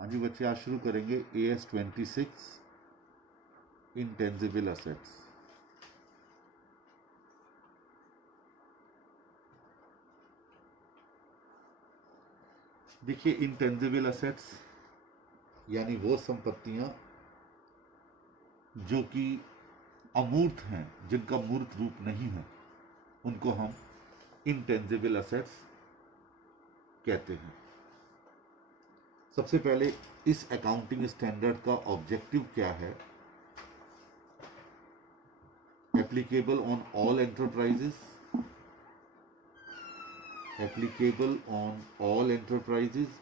हाँ जी बच्चे, आज शुरू करेंगे AS26 इंटेंजिबल असेट्स। देखिए, इंटेंजिबल असेट्स यानी वो संपत्तियां जो कि अमूर्त हैं, जिनका मूर्त रूप नहीं है, उनको हम इंटेंजिबल असेट्स कहते हैं। सबसे पहले इस अकाउंटिंग स्टैंडर्ड का ऑब्जेक्टिव क्या है? Applicable on all enterprises, applicable on all enterprises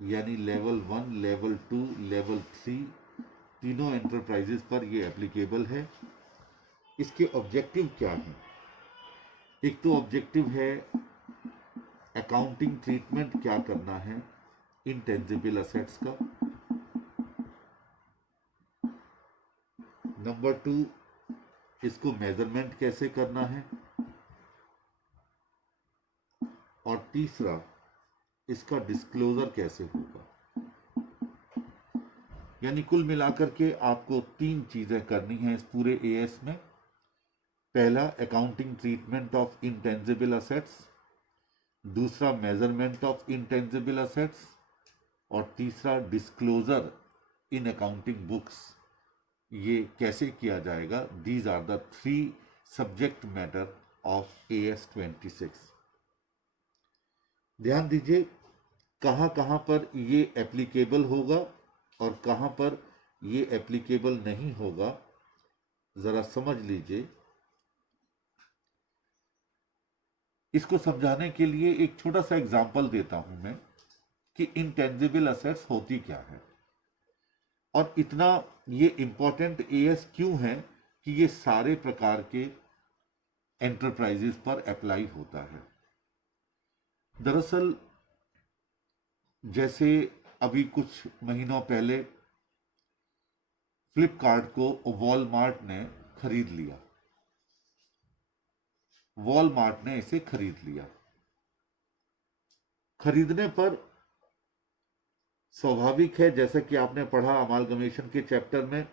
यानी लेवल 1, लेवल 2, लेवल 3 तीनों एंटरप्राइजेस पर ये एप्लीकेबल है। इसके ऑब्जेक्टिव क्या हैं? एक तो ऑब्जेक्टिव है अकाउंटिंग ट्रीटमेंट क्या करना है इंटेंजिबल असेट्स का। नंबर 2, इसको मेजरमेंट कैसे करना है। और तीसरा, इसका डिस्क्लोजर कैसे होगा। यानी कुल मिलाकर के आपको 3 चीजें करनी हैं इस पूरे एएस में। पहला, accounting treatment of intangible assets. दूसरा, मेजरमेंट ऑफ इंटेंजिबल असेट्स। और तीसरा, डिस्क्लोजर इन अकाउंटिंग बुक्स। ये कैसे किया जाएगा? These are the 3 subject matter of AS26। ध्यान दीजिए, कहाँ कहाँ पर ये एप्लीकेबल होगा और कहाँ पर ये एप्लीकेबल नहीं होगा, जरा समझ लीजिए। इसको समझाने के लिए एक छोटा सा एग्जाम्पल देता हूं मैं कि इंटेंजिबल असेट्स होती क्या है और इतना ये इंपॉर्टेंट एएस क्यों है कि ये सारे प्रकार के एंटरप्राइजेस पर अप्लाई होता है। दरअसल जैसे अभी कुछ महीनों पहले फ्लिपकार्ट को वॉलमार्ट ने खरीद लिया। वॉलमार्ट ने इसे खरीद लिया। खरीदने पर स्वाभाविक है, जैसा कि आपने पढ़ा अमालगमेशन के चैप्टर में,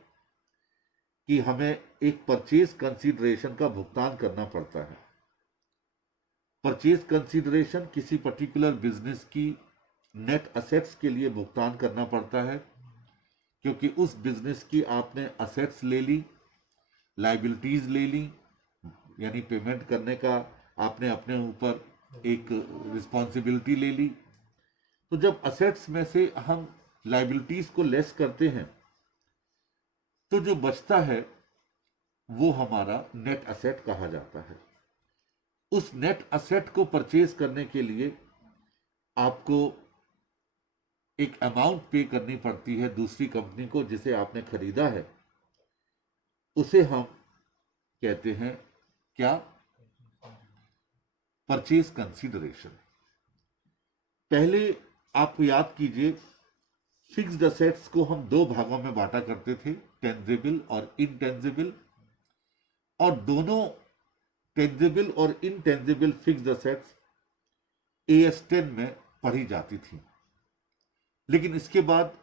कि हमें एक परचेज कंसीडरेशन का भुगतान करना पड़ता है। परचेज कंसीडरेशन किसी पर्टिकुलर बिजनेस की नेट असेट्स के लिए भुगतान करना पड़ता है, क्योंकि उस बिजनेस की आपने असेट्स ले ली, लाइबिलिटीज ले ली, यानी पेमेंट करने का आपने अपने ऊपर एक रिस्पॉन्सिबिलिटी ले ली। तो जब असेट्स में से हम लाइबिलिटीज को लेस करते हैं तो जो बचता है वो हमारा नेट असेट कहा जाता है। उस नेट असेट को परचेज करने के लिए आपको एक अमाउंट पे करनी पड़ती है दूसरी कंपनी को जिसे आपने खरीदा है। उसे हम कहते हैं क्या? Purchase consideration. पहले आप याद कीजिए, फिक्स्ड असेट्स को हम 2 भागों में बांटा करते थे, टेंजिबल और इनटेंजिबल। और दोनों टेंजिबल और इनटेंजिबल फिक्स्ड असेट्स AS10 में पढ़ी जाती थी। लेकिन इसके बाद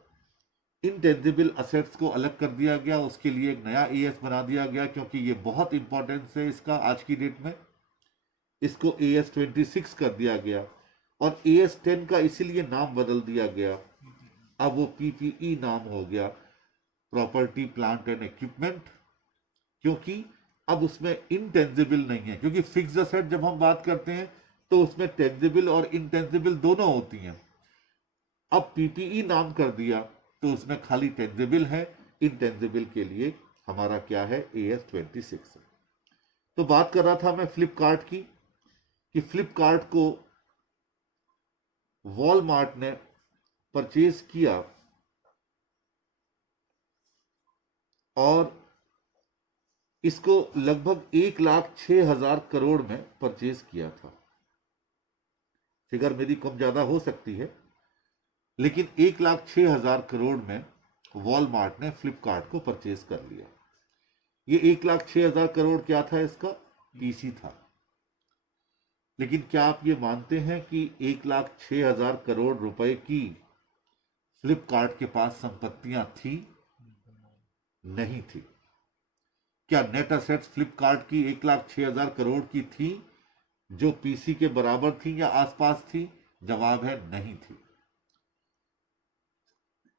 इनटेंजिबल असेट्स को अलग कर दिया गया, उसके लिए एक नया AS बना दिया गया, क्योंकि ये बहुत इंपॉर्टेंस है इसका आज की डेट में। इसको AS26 कर दिया गया और AS10 का इसीलिए नाम बदल दिया गया। अब वो PPE नाम हो गया, प्रॉपर्टी प्लांट एंड इक्विपमेंट, क्योंकि अब उसमें इनटेंजिबल नहीं है। क्योंकि फिक्स्ड असेट जब हम बात करते हैं तो उसमें टेंजिबल और इनटेंजिबल दोनों होती हैं। अब PPE नाम कर दिया तो उसमें खाली टेंजिबल है, इनटेंजिबल के लिए हमारा क्या है? AS26 है। तो बात कर रहा था मैं फ्लिपकार्ट की, कि फ्लिपकार्ट को वॉलमार्ट ने परचेज किया और इसको लगभग 1,06,000 करोड़ में परचेज किया था। फिगर मेरी कम ज्यादा हो सकती है, लेकिन 1,06,000 करोड़ में वॉलमार्ट ने फ्लिपकार्ट को परचेज कर लिया। ये 1,06,000 करोड़ क्या था? इसका PC था। लेकिन क्या आप ये मानते हैं कि 1,06,000 करोड़ रुपए की फ्लिपकार्ट के पास संपत्तियां थी? नहीं थी। क्या नेट असेट्स फ्लिपकार्ट की 1,06,000 करोड़ की थी, जो पीसी के बराबर थी या आसपास थी? जवाब है नहीं थी।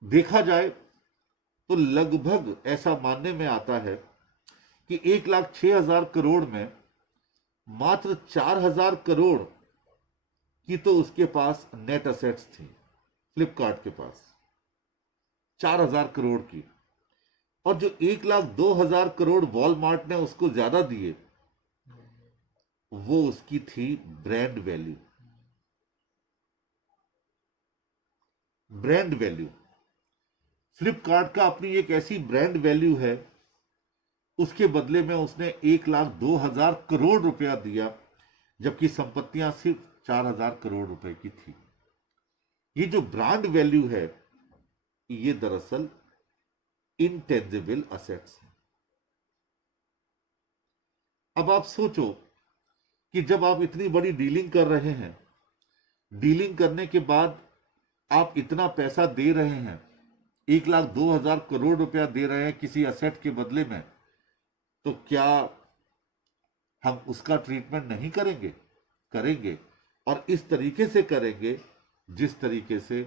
देखा जाए तो लगभग ऐसा मानने में आता है कि 1,06,000 करोड़ में मात्र 4,000 करोड़ की तो उसके पास नेट असेट्स थी, फ्लिपकार्ट के पास 4,000 करोड़ की। और जो 1,02,000 करोड़ वॉलमार्ट ने उसको ज्यादा दिए, वो उसकी थी brand value. Brand value Flipkart का अपनी एक ऐसी ब्रांड वैल्यू है, उसके बदले में उसने 1,02,000 करोड़ रुपया दिया, जबकि संपत्तियां सिर्फ 4,000 करोड़ रुपए की थी। ये जो ब्रांड वैल्यू है, ये दरअसल इनटेंजिबल असेट्स है। अब आप सोचो कि जब आप इतनी बड़ी डीलिंग कर रहे हैं, डीलिंग करने के बाद आप इतना पैसा दे रहे हैं, 1,02,000 करोड़ रुपया दे रहे हैं किसी असेट के बदले में, तो क्या हम उसका ट्रीटमेंट नहीं करेंगे? करेंगे, और इस तरीके से करेंगे जिस तरीके से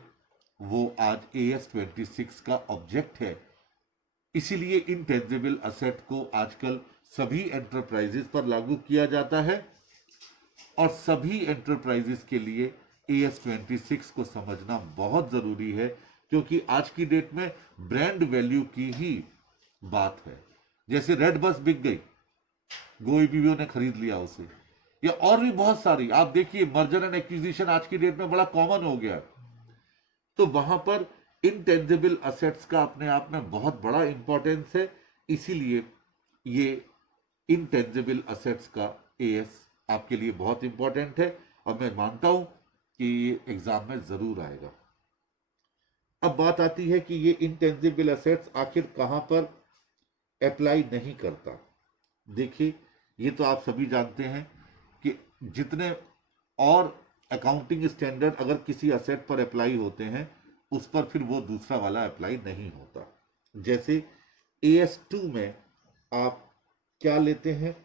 वो आज AS26 का ऑब्जेक्ट है। इसीलिए इनटेंजिबल असेट को आजकल सभी एंटरप्राइजेस पर लागू किया जाता है, और सभी एंटरप्राइजेस के लिए AS26 को समझना बहुत जरूरी है, क्योंकि आज की डेट में ब्रांड वैल्यू की ही बात है। जैसे रेड बस बिक गई, गोइबीओ ने खरीद लिया उसे, या और भी बहुत सारी, आप देखिए मर्जर एंड एक्विजिशन आज की डेट में बड़ा कॉमन हो गया। तो वहां पर इनटेंजिबल असेट्स का अपने आप में बहुत बड़ा इंपॉर्टेंस है। इसीलिए ये इनटेंजिबल असेट्स का AS आपके लिए बहुत इंपॉर्टेंट है, और मैं मानता हूं कि ये एग्जाम में जरूर आएगा। अब बात आती है कि ये इनटेंजिबल असेट्स आखिर कहां पर अप्लाई नहीं करता। देखिए, ये तो आप सभी जानते हैं कि जितने और अकाउंटिंग स्टैंडर्ड अगर किसी असेट पर अप्लाई होते हैं, उस पर फिर वो दूसरा वाला अप्लाई नहीं होता। जैसे AS2 में आप क्या लेते हैं?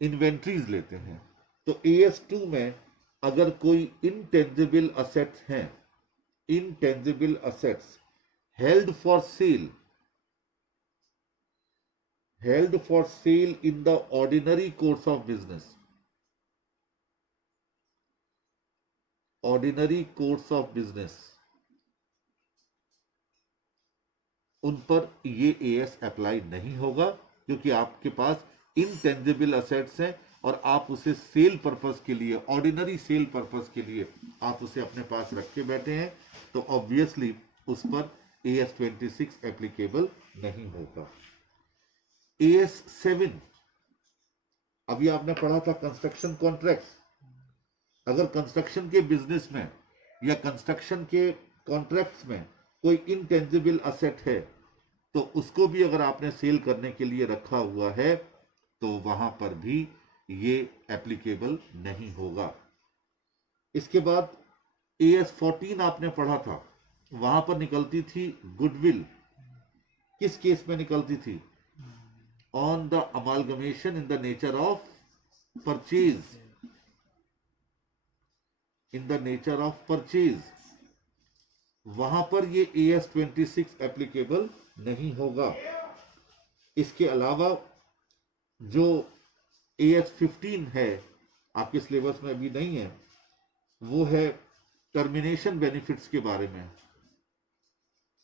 इन्वेंट्रीज लेते हैं। तो AS2 में अगर कोई इनटेंजिबल असेट्स हैं, intangible assets held for sale, held for sale in the ordinary course of business, ordinary course of business, उन पर ये AS अप्लाई नहीं होगा, क्योंकि आपके पास इनटेंजिबल असेट्स हैं और आप उसे सेल पर्पस के लिए, ऑर्डिनरी सेल पर्पस के लिए आप उसे अपने पास रख के बैठे हैं, तो ऑब्वियसली उस पर AS26 एप्लीकेबल नहीं होगा। AS7, अभी आपने पढ़ा था कंस्ट्रक्शन कॉन्ट्रैक्ट्स। अगर कंस्ट्रक्शन के बिजनेस में या कंस्ट्रक्शन के कॉन्ट्रैक्ट्स में कोई इनटेंजिबल असेट है, तो उसको भी अगर आपने सेल करने के लिए रखा हुआ है, तो वहां पर भी ये एप्लीकेबल नहीं होगा। इसके बाद AS14 आपने पढ़ा था, वहां पर निकलती थी गुडविल। किस केस में निकलती थी? On the amalgamation in the nature of purchase, in the nature of purchase, वहां पर ये AS26 एप्लीकेबल नहीं होगा। इसके अलावा जो AS15 है, आपके सिलेबस में अभी नहीं है, वो है टर्मिनेशन बेनिफिट्स के बारे में।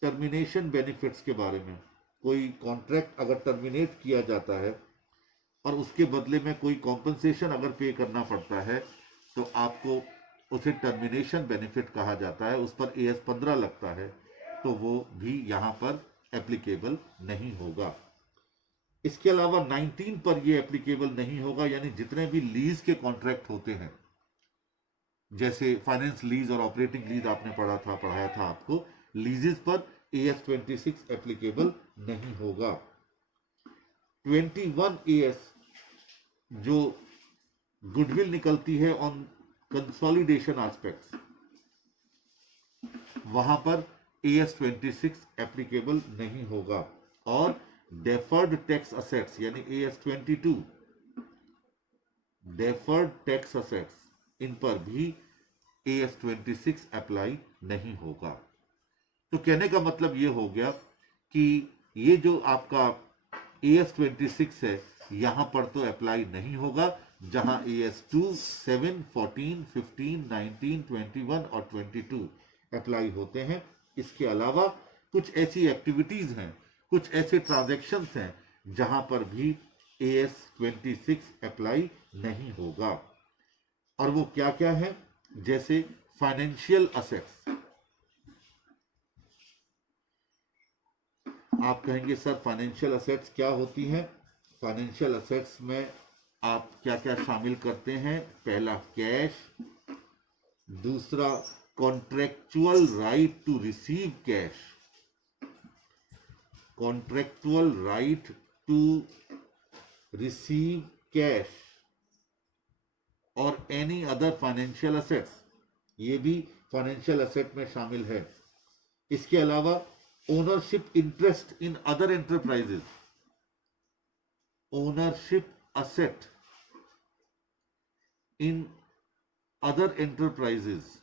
टर्मिनेशन बेनिफिट्स के बारे में, कोई कॉन्ट्रैक्ट अगर टर्मिनेट किया जाता है और उसके बदले में कोई कॉम्पनसेशन अगर पे करना पड़ता है, तो आपको उसे टर्मिनेशन बेनिफिट कहा जाता है, उस पर AS15 लगता है, तो वो भी यहां पर एप्लीकेबल नहीं होगा। इसके अलावा 19 पर ये एप्लीकेबल नहीं होगा, यानी जितने भी लीज के कॉन्ट्रैक्ट होते हैं, जैसे फाइनेंस लीज और ऑपरेटिंग लीज आपने पढ़ाया था आपको, लीजेस पर AS26 एप्लीकेबल नहीं होगा। 21 AS जो गुडविल निकलती है ऑन कंसोलिडेशन एस्पेक्ट्स, वहां पर AS26 एप्लीकेबल नहीं होगा। और डेफर्ड टैक्स असेट्स यानी AS22 डेफर्ड टैक्स असेट्स, इन पर भी AS26 अप्लाई नहीं होगा। तो कहने का मतलब ये हो गया कि ये जो आपका AS26 है यहां पर तो अप्लाई नहीं होगा, जहां AS2, 7, 14, 15, 19, 21 और 22 अप्लाई होते हैं। इसके अलावा कुछ ऐसी एक्टिविटीज हैं, कुछ ऐसे ट्रांजैक्शंस हैं जहां पर भी AS26 अप्लाई नहीं होगा। और वो क्या क्या है? जैसे फाइनेंशियल असेट्स। आप कहेंगे सर फाइनेंशियल असेट्स क्या होती हैं? फाइनेंशियल असेट्स में आप क्या क्या शामिल करते हैं? पहला कैश, दूसरा contractual right to receive cash, contractual right to receive cash और एनी अदर फाइनेंशियल असेट्स, ये भी फाइनेंशियल असेट में शामिल है। इसके अलावा ownership interest in other enterprises, ownership asset in other enterprises,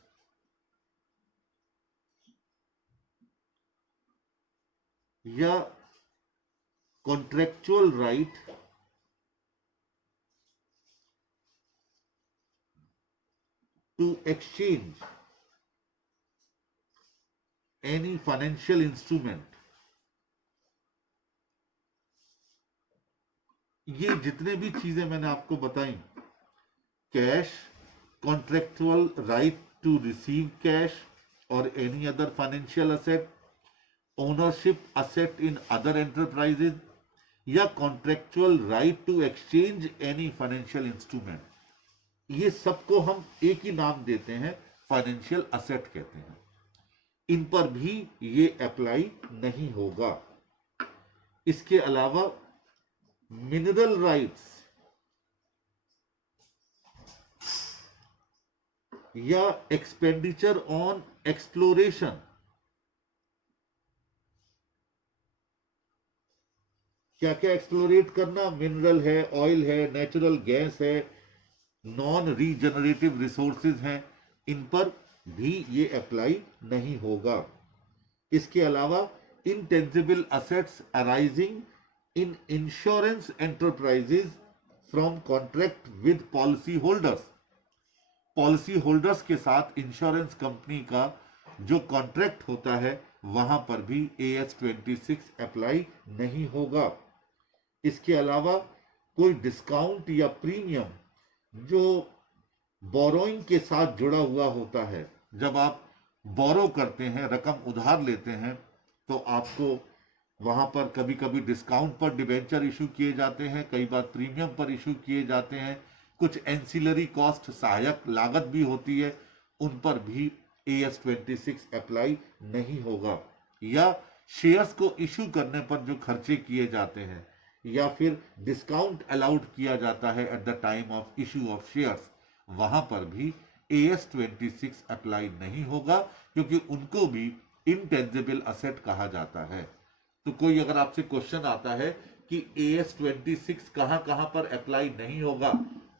या contractual right to exchange any financial instrument. ये जितने भी चीजें मैंने आपको बताई, cash, contractual right to receive cash और any other financial asset, ownership asset in other enterprises, या contractual right to exchange any financial instrument, ये सबको हम एक ही नाम देते हैं, फाइनेंशियल असेट कहते हैं। इन पर भी ये अप्लाई नहीं होगा। इसके अलावा मिनरल राइट्स या एक्सपेंडिचर ऑन एक्सप्लोरेशन, क्या क्या एक्सप्लोरेट करना? मिनरल है, ऑयल है, नेचुरल गैस है, नॉन रीजनरेटिव रिसोर्सेज हैं, इन पर भी ये अप्लाई नहीं होगा। इसके अलावा intangible assets arising in insurance enterprises from contract with policy holders, policy holders के साथ इंश्योरेंस कंपनी का जो कॉन्ट्रैक्ट होता है वहां पर भी AS26 अप्लाई नहीं होगा। इसके अलावा कोई डिस्काउंट या प्रीमियम जो बोरोइंग के साथ जुड़ा हुआ होता है, जब आप बोरो करते हैं, रकम उधार लेते हैं, तो आपको वहां पर कभी कभी डिस्काउंट पर डिबेंचर इशू किए जाते हैं, कई बार प्रीमियम पर इशू किए जाते हैं, कुछ एंसिलरी कॉस्ट सहायक लागत भी होती है, उन पर भी AS26 अप्लाई नहीं होगा। या शेयर्स को इशू करने पर जो खर्चे किए जाते हैं, या फिर डिस्काउंट अलाउड किया जाता है at the time of issue of shares, वहां पर भी AS26 अप्लाई नहीं होगा, क्योंकि उनको भी इंटेंजिबल असेट कहा जाता है। तो कोई अगर आपसे क्वेश्चन आता है कि AS26 कहां कहां पर अप्लाई नहीं होगा,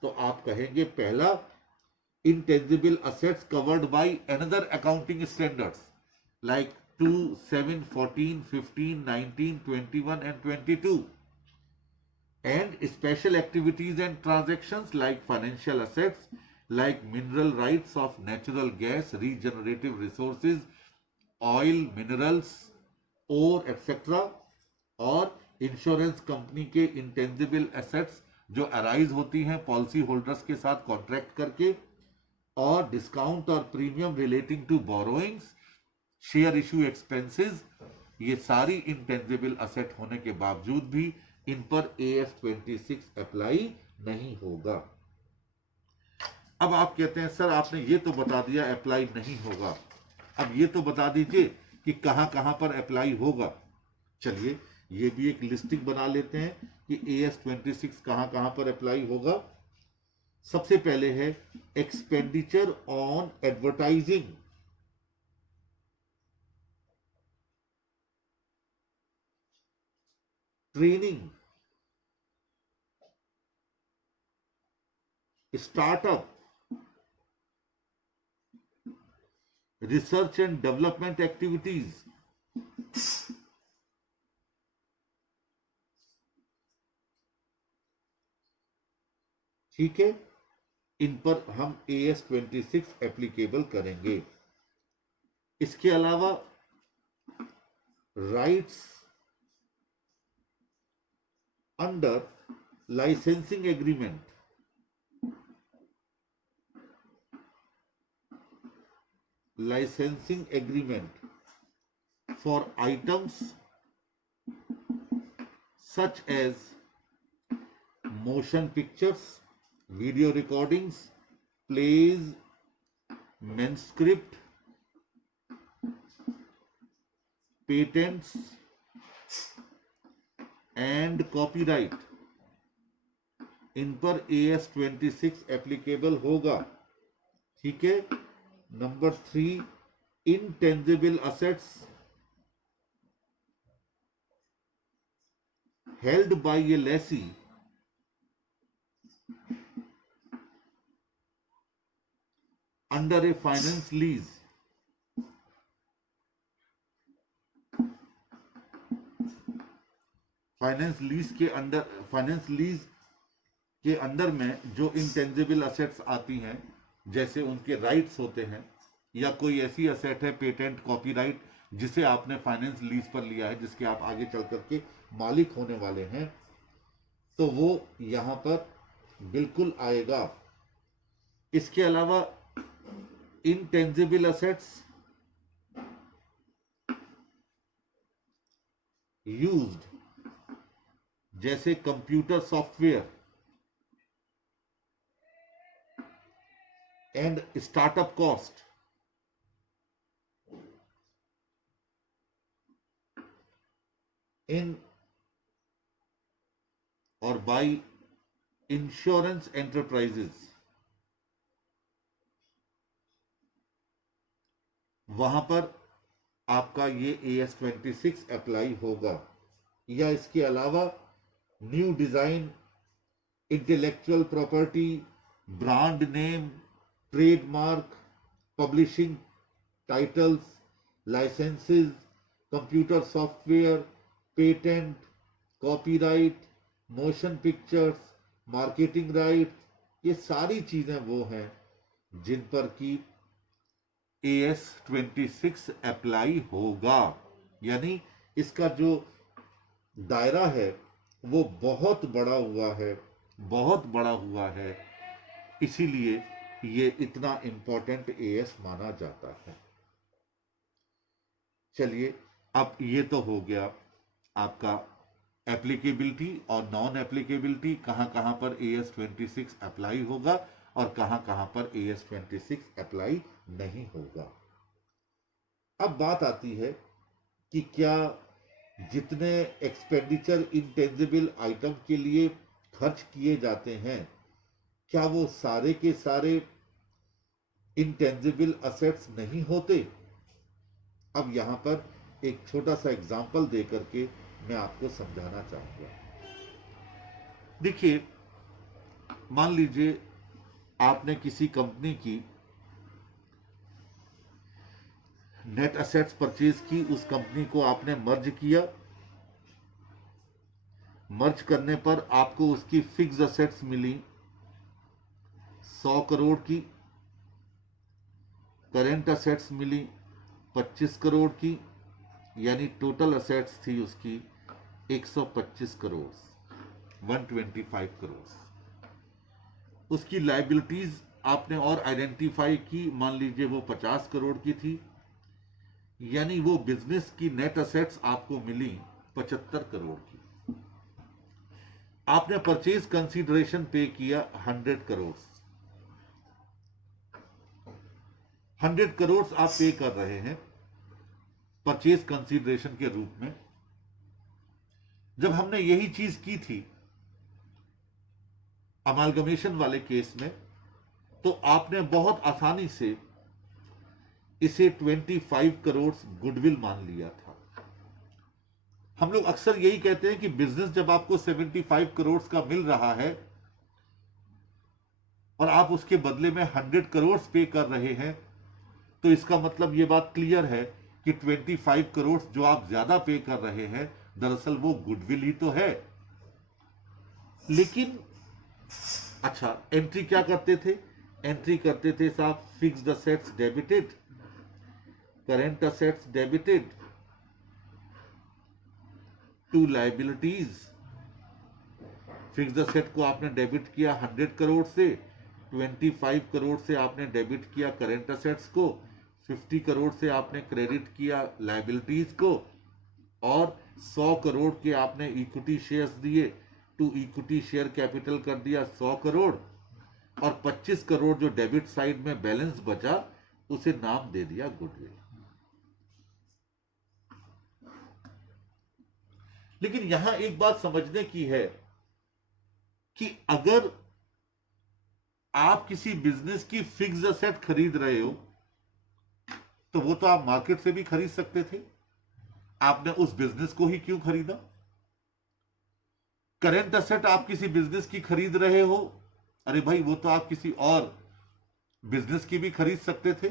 तो आप कहेंगे पहला, intangible assets covered by another accounting standards like 2, 7, 14, 15, 19, 21 and 22, and special activities and transactions like financial assets like mineral rights of natural gas, regenerative resources, oil, minerals, ore, etc. और इंश्योरेंस कंपनी के intangible assets जो arise होती हैं policy holders के साथ contract करके, और discount और premium relating to borrowings, share issue expenses, ये सारी इंटेंजिबल असेट होने के बावजूद भी इन पर AS26 अप्लाई नहीं होगा। अब आप कहते हैं सर आपने ये तो बता दिया अप्लाई नहीं होगा, अब ये तो बता दीजिए कि कहां कहां पर अप्लाई होगा। चलिए ये भी एक लिस्टिंग बना लेते हैं कि AS26 कहां कहां पर अप्लाई होगा। सबसे पहले है expenditure on advertising, training, startup, research and development activities, ठीक है। इन पर हम AS26 एप्लीकेबल करेंगे। इसके अलावा rights under licensing agreement, licensing agreement for items such as motion pictures, video recordings, plays, manuscript, patents and copyright, इन पर AS26 एप्लीकेबल होगा, ठीक है। Number 3, intangible assets held by a lessee under a finance lease, finance lease के under में जो intangible assets आती हैं, जैसे उनके राइट्स होते हैं, या कोई ऐसी असेट है पेटेंट, कॉपीराइट, जिसे आपने फाइनेंस लीज पर लिया है, जिसके आप आगे चल करके मालिक होने वाले हैं, तो वो यहां पर बिल्कुल आएगा। इसके अलावा इंटेंजिबल असेट्स यूज्ड, जैसे computer software and startup cost, इन और बाय इंश्योरेंस एंटरप्राइजेस, वहां पर आपका ये AS26 अप्लाई होगा। या इसके अलावा new design, intellectual property, brand name, trademark, publishing titles, licences, computer software, patent, copyright, motion pictures, marketing right, ये सारी चीजें वो हैं जिन पर की AS26 अप्लाई होगा। यानी इसका जो दायरा है वो बहुत बड़ा हुआ है, बहुत बड़ा हुआ है, इसीलिए ये इतना इंपॉर्टेंट AS माना जाता है। चलिए, अब ये तो हो गया आपका एप्लीकेबिलिटी और नॉन एप्लीकेबिलिटी, कहां कहां पर AS26 अप्लाई होगा और कहां कहां पर AS26 अप्लाई नहीं होगा। अब बात आती है कि क्या जितने एक्सपेंडिचर इंटेंजिबल आइटम के लिए खर्च किए जाते हैं, क्या वो सारे के सारे इंटेंजिबल असेट्स नहीं होते? अब यहां पर एक छोटा सा एग्जांपल दे करके मैं आपको समझाना चाहूंगा। देखिए, मान लीजिए आपने किसी कंपनी की नेट असेट्स परचेज की, उस कंपनी को आपने मर्ज किया। मर्ज करने पर आपको उसकी फिक्स असेट्स मिली 100 करोड़ की, करेंट असेट्स मिली 25 करोड़ की, यानी टोटल असेट्स थी उसकी 125 करोड़, 125 करोड़। उसकी लायबिलिटीज आपने और आइडेंटिफाई की, मान लीजिए वो 50 करोड़ की थी, यानी वो बिजनेस की नेट असेट्स आपको मिली 75 करोड़ की। आपने परचेज कंसीडरेशन पे किया 100 करोड़। 100 करोड़ आप पे कर रहे हैं परचेज कंसीडरेशन के रूप में। जब हमने यही चीज की थी, अमालगमेशन वाले केस में, तो आपने बहुत आसानी से इसे 25 करोड़ गुडविल मान लिया था। हम लोग अक्सर यही कहते हैं कि बिजनेस जब आपको 75 करोड़ का मिल रहा है और आप उसके बदले में 100 करोड़ पे कर रहे हैं, तो इसका मतलब यह बात क्लियर है कि 25 करोड़ जो आप ज्यादा पे कर रहे हैं दरअसल वो गुडविल ही तो है। लेकिन अच्छा, एंट्री क्या करते थे? एंट्री करते थे साहब, fixed assets debited, current assets debited to liabilities. Fixed asset को आपने डेबिट किया 100 करोड़ से, 25 करोड़ से आपने डेबिट किया करंट असेट्स को, 50 करोड़ से आपने क्रेडिट किया लायबिलिटीज को, और 100 करोड़ के आपने इक्विटी शेयर्स दिए, टू इक्विटी शेयर कैपिटल कर दिया 100 करोड़, और 25 करोड़ जो डेबिट साइड में बैलेंस बचा उसे नाम दे दिया गुडविल। लेकिन यहां एक बात समझने की है कि अगर आप किसी बिजनेस की फिक्स्ड असेट खरीद रहे हो तो वो तो आप मार्केट से भी खरीद सकते थे, आपने उस बिजनेस को ही क्यों खरीदा? करंट असेट आप किसी बिजनेस की खरीद रहे हो, अरे भाई वो तो आप किसी और बिजनेस की भी खरीद सकते थे,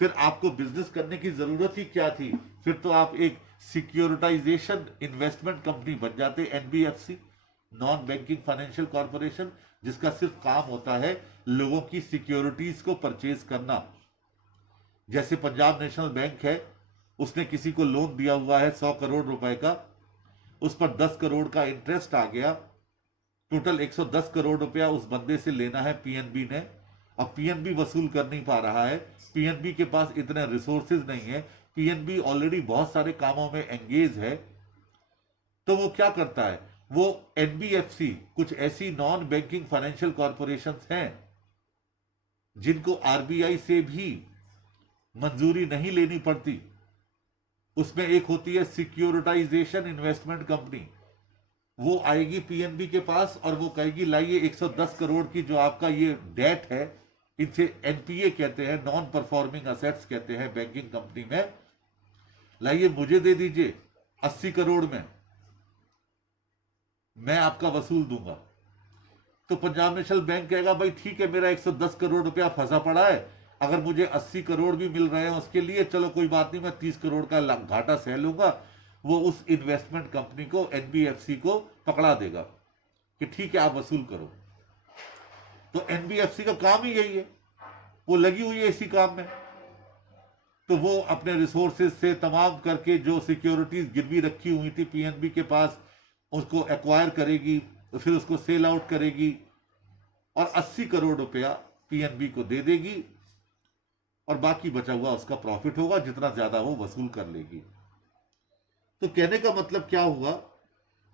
फिर आपको बिजनेस करने की जरूरत ही क्या थी? फिर तो आप एक सिक्योरिटाइजेशन इन्वेस्टमेंट कंपनी बन जाते, NBFC, non banking financial corporation, जिसका सिर्फ काम होता है लोगों की सिक्योरिटीज को परचेज करना। जैसे पंजाब नेशनल बैंक है, उसने किसी को लोन दिया हुआ है 100 करोड़ रुपए का, उस पर 10 करोड़ का इंटरेस्ट आ गया, टोटल 110 करोड़ रुपया उस बंदे से लेना है पीएनबी ने, अब पीएनबी वसूल कर नहीं पा रहा है, पीएनबी के पास इतने रिसोर्सेज नहीं है, पीएनबी ऑलरेडी बहुत सारे कामों में एंगेज है, तो वो क्या करता है, वो एनबीएफसी, कुछ ऐसी नॉन बैंकिंग फाइनेंशियल कॉर्पोरेशंस हैं जिनको आरबीआई से भी मंजूरी नहीं लेनी पड़ती, उसमें एक होती है सिक्योरिटाइजेशन इन्वेस्टमेंट कंपनी, वो आएगी पीएनबी के पास और वो कहेगी लाइए 110 करोड़ की जो आपका ये डेट है, इसे एनपीए कहते हैं, नॉन परफॉर्मिंग असेट्स कहते हैं बैंकिंग कंपनी में, लाइए मुझे दे दीजिए 80 करोड़ में, मैं आपका वसूल दूंगा। तो पंजाब नेशनल बैंक कहेगा भाई ठीक है, मेरा 110 करोड़ रुपया फंसा पड़ा है, अगर मुझे 80 करोड़ भी मिल रहे हैं उसके लिए चलो कोई बात नहीं, मैं 30 करोड़ का घाटा सह लूंगा। वो उस इन्वेस्टमेंट कंपनी को, एनबीएफसी को पकड़ा देगा कि ठीक है आप वसूल करो। तो एनबीएफसी का काम ही यही है, वो लगी हुई है इसी काम में, तो वो अपने रिसोर्सेज से तमाम करके जो सिक्योरिटीज गिरवी रखी हुई थी पीएनबी के पास उसको एक्वायर करेगी, फिर उसको सेल आउट करेगी और 80 करोड़ रुपया पीएनबी को दे देगी और बाकी बचा हुआ उसका प्रॉफिट होगा, जितना ज्यादा वो वसूल कर लेगी। तो कहने का मतलब क्या हुआ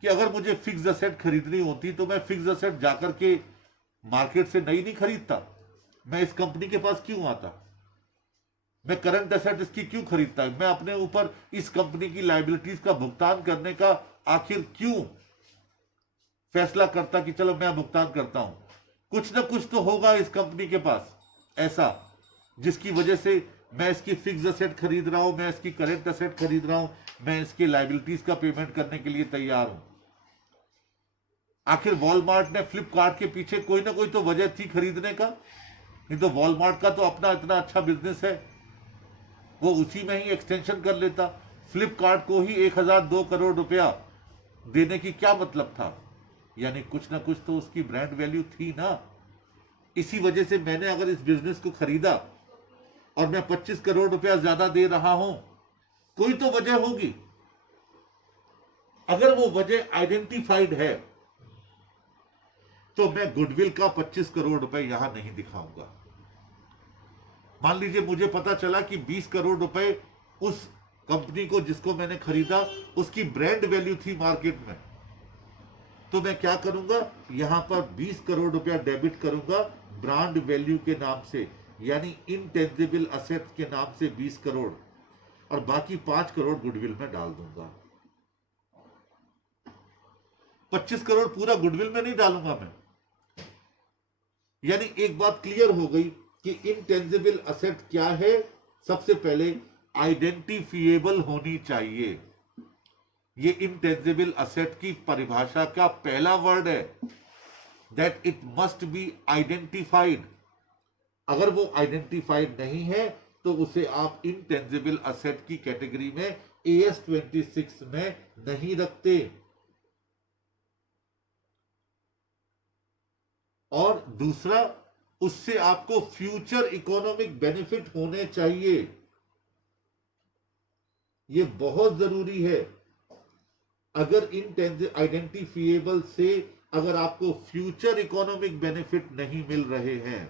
कि अगर मुझे फिक्स असेट खरीदनी होती तो मैं फिक्स असेट जाकर के मार्केट से नहीं खरीदता, मैं इस कंपनी के पास क्यों आता, मैं करंट असेट इसकी क्यों खरीदता, मैं अपने ऊपर इस कंपनी की लायबिलिटीज का भुगतान करने का आखिर क्यों फैसला करता कि चलो मैं भुगतान करता हूं। कुछ ना कुछ तो होगा इस कंपनी के पास ऐसा जिसकी वजह से मैं इसकी फिक्स असेट खरीद रहा हूं, मैं इसकी करंट असेट खरीद रहा हूं, मैं इसके लायबिलिटीज का पेमेंट करने के लिए तैयार हूं। आखिर वॉलमार्ट ने फ्लिपकार्ट के पीछे कोई ना कोई तो वजह थी खरीदने का, नहीं तो वॉलमार्ट का तो अपना इतना अच्छा बिजनेस है, वो उसी में ही एक्सटेंशन कर लेता। फ्लिपकार्ट को ही 1002 करोड़ रुपया देने की क्या मतलब था, यानी कुछ ना कुछ तो उसकी ब्रांड वैल्यू थी ना। इसी वजह से मैंने अगर इस बिजनेस को खरीदा और मैं 25 करोड़ रुपया ज्यादा दे रहा हूं, कोई तो वजह होगी। अगर वो वजह आइडेंटिफाइड है तो मैं गुडविल का 25 करोड़ रुपए यहां नहीं दिखाऊंगा। मान लीजिए मुझे पता चला कि 20 करोड़ रुपए उस कंपनी को जिसको मैंने खरीदा उसकी ब्रांड वैल्यू थी मार्केट में, तो मैं क्या करूंगा, यहां पर 20 करोड़ रुपया डेबिट करूंगा ब्रांड वैल्यू के नाम से, यानी इनटेंजिबल असेट्स के नाम से 20 करोड़, और बाकी 5 करोड़ गुडविल में डाल दूंगा। 25 करोड़ पूरा गुडविल में नहीं डालूंगा मैं, यानी एक बात क्लियर हो गई कि इंटेंजिबल असेट क्या है। सबसे पहले आइडेंटिफिएबल होनी चाहिए। ये इंटेंजिबल असेट की परिभाषा का पहला वर्ड है, that it must be identified. अगर वो आइडेंटिफाइड नहीं है तो उसे आप इंटेंजिबल असेट की कैटेगरी में AS 26 में नहीं रखते। और दूसरा, उससे आपको फ्यूचर इकोनॉमिक बेनिफिट होने चाहिए। ये बहुत जरूरी है। अगर आइडेंटिफिएबल से अगर आपको फ्यूचर इकोनॉमिक बेनिफिट नहीं मिल रहे हैं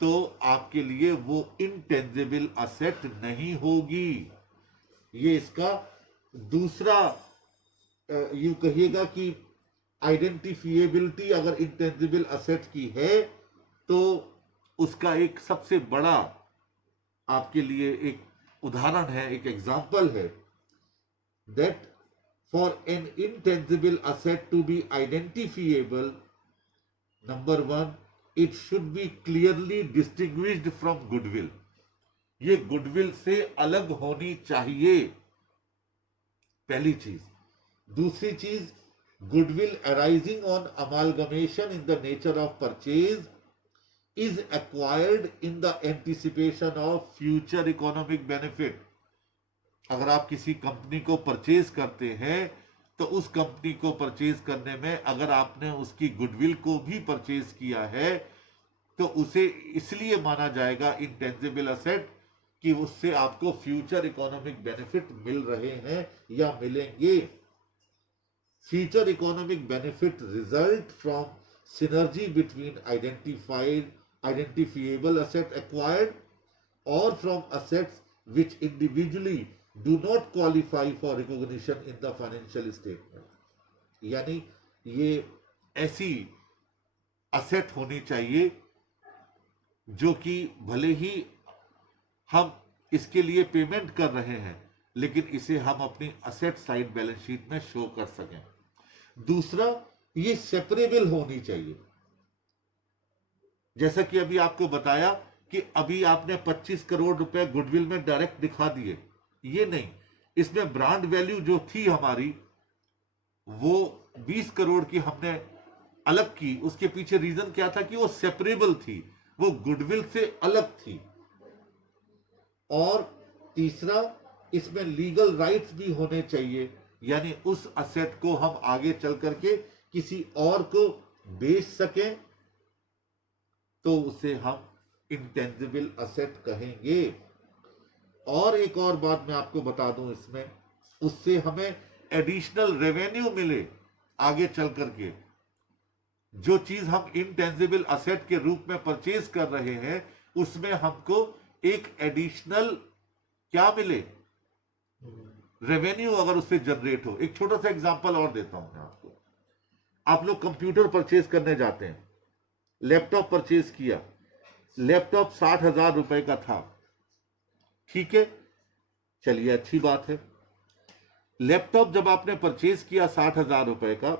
तो आपके लिए वो इंटेंजिबल असेट नहीं होगी। ये इसका दूसरा, यूं कहिएगा कि आइडेंटिफिएबिलिटी अगर इंटेंजिबल असेट की है तो उसका एक सबसे बड़ा आपके लिए एक उदाहरण है, एक एग्जाम्पल है, that for an intangible asset to be identifiable, number one, it should be clearly distinguished from goodwill. ये गुडविल से अलग होनी चाहिए, पहली चीज। दूसरी चीज, goodwill arising on amalgamation in the nature of purchase is acquired in the anticipation of future economic benefit। अगर आप किसी कंपनी को परचेज करते हैं तो उस कंपनी को परचेज करने में अगर आपने उसकी गुडविल को भी परचेज किया है तो उसे इसलिए माना जाएगा इंटेंजिबल असेट कि उससे आपको फ्यूचर इकोनॉमिक बेनिफिट मिल रहे हैं या मिलेंगे। Future economic benefit result from synergy between identifiable asset acquired or from assets which individually do not qualify for recognition in the financial statement। यानी ये ऐसी असेट होनी चाहिए जो कि भले ही हम इसके लिए पेमेंट कर रहे हैं लेकिन इसे हम अपनी असेट साइड बैलेंस शीट में शो कर सकें। दूसरा, ये सेपरेबल होनी चाहिए। जैसा कि अभी आपको बताया कि अभी आपने 25 करोड़ रुपए गुडविल में डायरेक्ट दिखा दिए, ये नहीं, इसमें ब्रांड वैल्यू जो थी हमारी वो 20 करोड़ की हमने अलग की। उसके पीछे रीजन क्या था कि वो सेपरेबल थी, वो गुडविल से अलग थी। और तीसरा, इसमें लीगल राइट्स भी होने चाहिए, यानी उस असेट को हम आगे चल करके किसी और को बेच सकें तो उसे हम इंटेंजिबल असेट कहेंगे। और एक और बात मैं आपको बता दूं, इसमें उससे हमें एडिशनल रेवेन्यू मिले आगे चल करके। जो चीज हम इंटेंजिबल असेट के रूप में परचेज कर रहे हैं उसमें हमको एक एडिशनल क्या मिले, रेवेन्यू अगर उससे जनरेट हो। एक छोटा सा एग्जांपल और देता हूं मैं आपको। आप लोग कंप्यूटर परचेज करने जाते हैं, लैपटॉप परचेज किया, लैपटॉप 60,000 रुपए का था, ठीक है, चलिए अच्छी बात है। लैपटॉप जब आपने परचेज किया 60,000 रुपए का,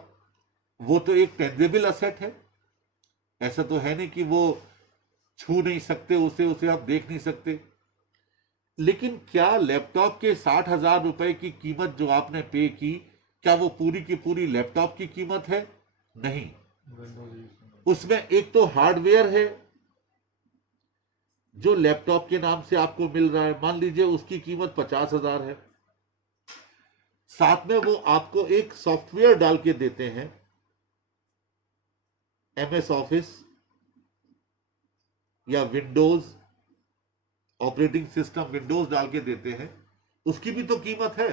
वो तो एक टेंजिबल असेट है। ऐसा तो है नहीं कि वो छू नहीं सकते उसे आप देख नहीं सकते। लेकिन क्या लैपटॉप के 60,000 रुपए की कीमत जो आपने पे की, क्या वो पूरी की पूरी लैपटॉप की कीमत है? नहीं। उसमें एक तो हार्डवेयर है जो लैपटॉप के नाम से आपको मिल रहा है, मान लीजिए उसकी कीमत 50,000 है। साथ में वो आपको एक सॉफ्टवेयर डाल के देते हैं, MS ऑफिस या विंडोज ऑपरेटिंग सिस्टम विंडोज डाल के देते हैं, उसकी भी तो कीमत है।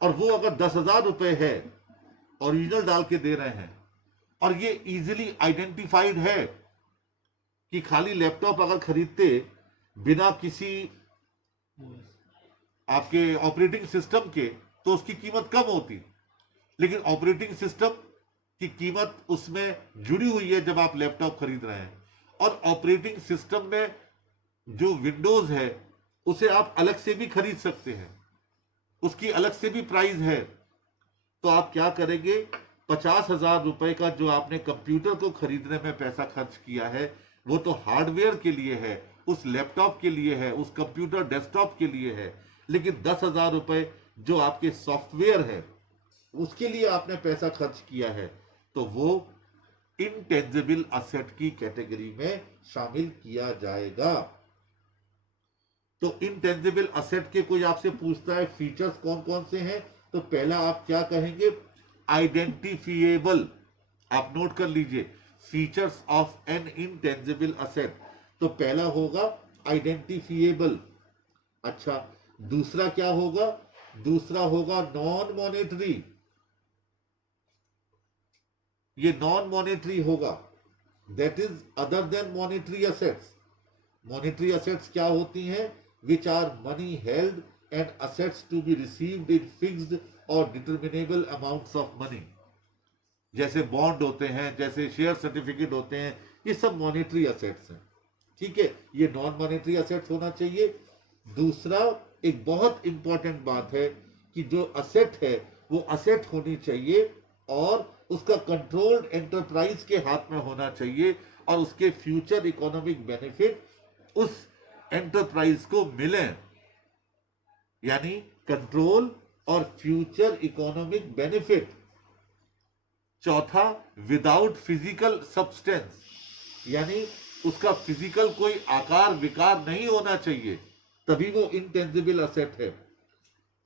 और वो अगर 10,000 रुपए है, ओरिजिनल डाल के दे रहे हैं, और ये इजीली आइडेंटिफाइड है कि खाली लैपटॉप अगर खरीदते बिना किसी आपके ऑपरेटिंग सिस्टम के तो उसकी कीमत कम होती, लेकिन ऑपरेटिंग सिस्टम की कीमत उसमें जुड़ी हुई है जब आप लैपटॉप खरीद रहे हैं। और ऑपरेटिंग सिस्टम में जो विंडोज है उसे आप अलग से भी खरीद सकते हैं, उसकी अलग से भी प्राइस है। तो आप क्या करेंगे, 50,000 रुपए का जो आपने कंप्यूटर को खरीदने में पैसा खर्च किया है, वो तो हार्डवेयर के लिए है, उस लैपटॉप के लिए है, उस कंप्यूटर डेस्कटॉप के लिए है। लेकिन 10,000 रुपए जो आपके सॉफ्टवेयर है उसके लिए आपने पैसा खर्च किया है, तो वो इंटेंजिबल असेट की कैटेगरी में शामिल किया जाएगा। तो इंटेंजिबल असेट के कोई आपसे पूछता है फीचर्स कौन कौन से हैं, तो पहला आप क्या कहेंगे? आइडेंटिफिएबल। आप नोट कर लीजिए, features of N intangible asset. तो पहला होगा आइडेंटिफिएबल। अच्छा, दूसरा क्या होगा? दूसरा होगा नॉन मॉनेटरी। ये नॉन मॉनेटरी होगा, that is other than monetary assets. Monetary assets क्या होती हैं? Which are money held and assets to be received in fixed और डिटर्मिनेबल अमाउंट्स ऑफ मनी। जैसे बॉन्ड होते हैं, जैसे शेयर सर्टिफिकेट होते हैं, ये सब मॉनेटरी असेट्स हैं। ठीक है, ये नॉन मॉनेटरी असेट्स होना चाहिए। दूसरा, एक बहुत इंपॉर्टेंट बात है कि जो असेट है वो असेट होनी चाहिए और उसका कंट्रोल्ड एंटरप्राइज के हाथ में होना चाहिए और उसके फ्यूचर इकोनॉमिक बेनिफिट उस एंटरप्राइज को मिले, यानी कंट्रोल और फ्यूचर इकोनॉमिक बेनिफिट। चौथा, विदाउट फिजिकल सब्सटेंस, यानी उसका फिजिकल कोई आकार विकार नहीं होना चाहिए, तभी वो इंटेंजिबल असेट है।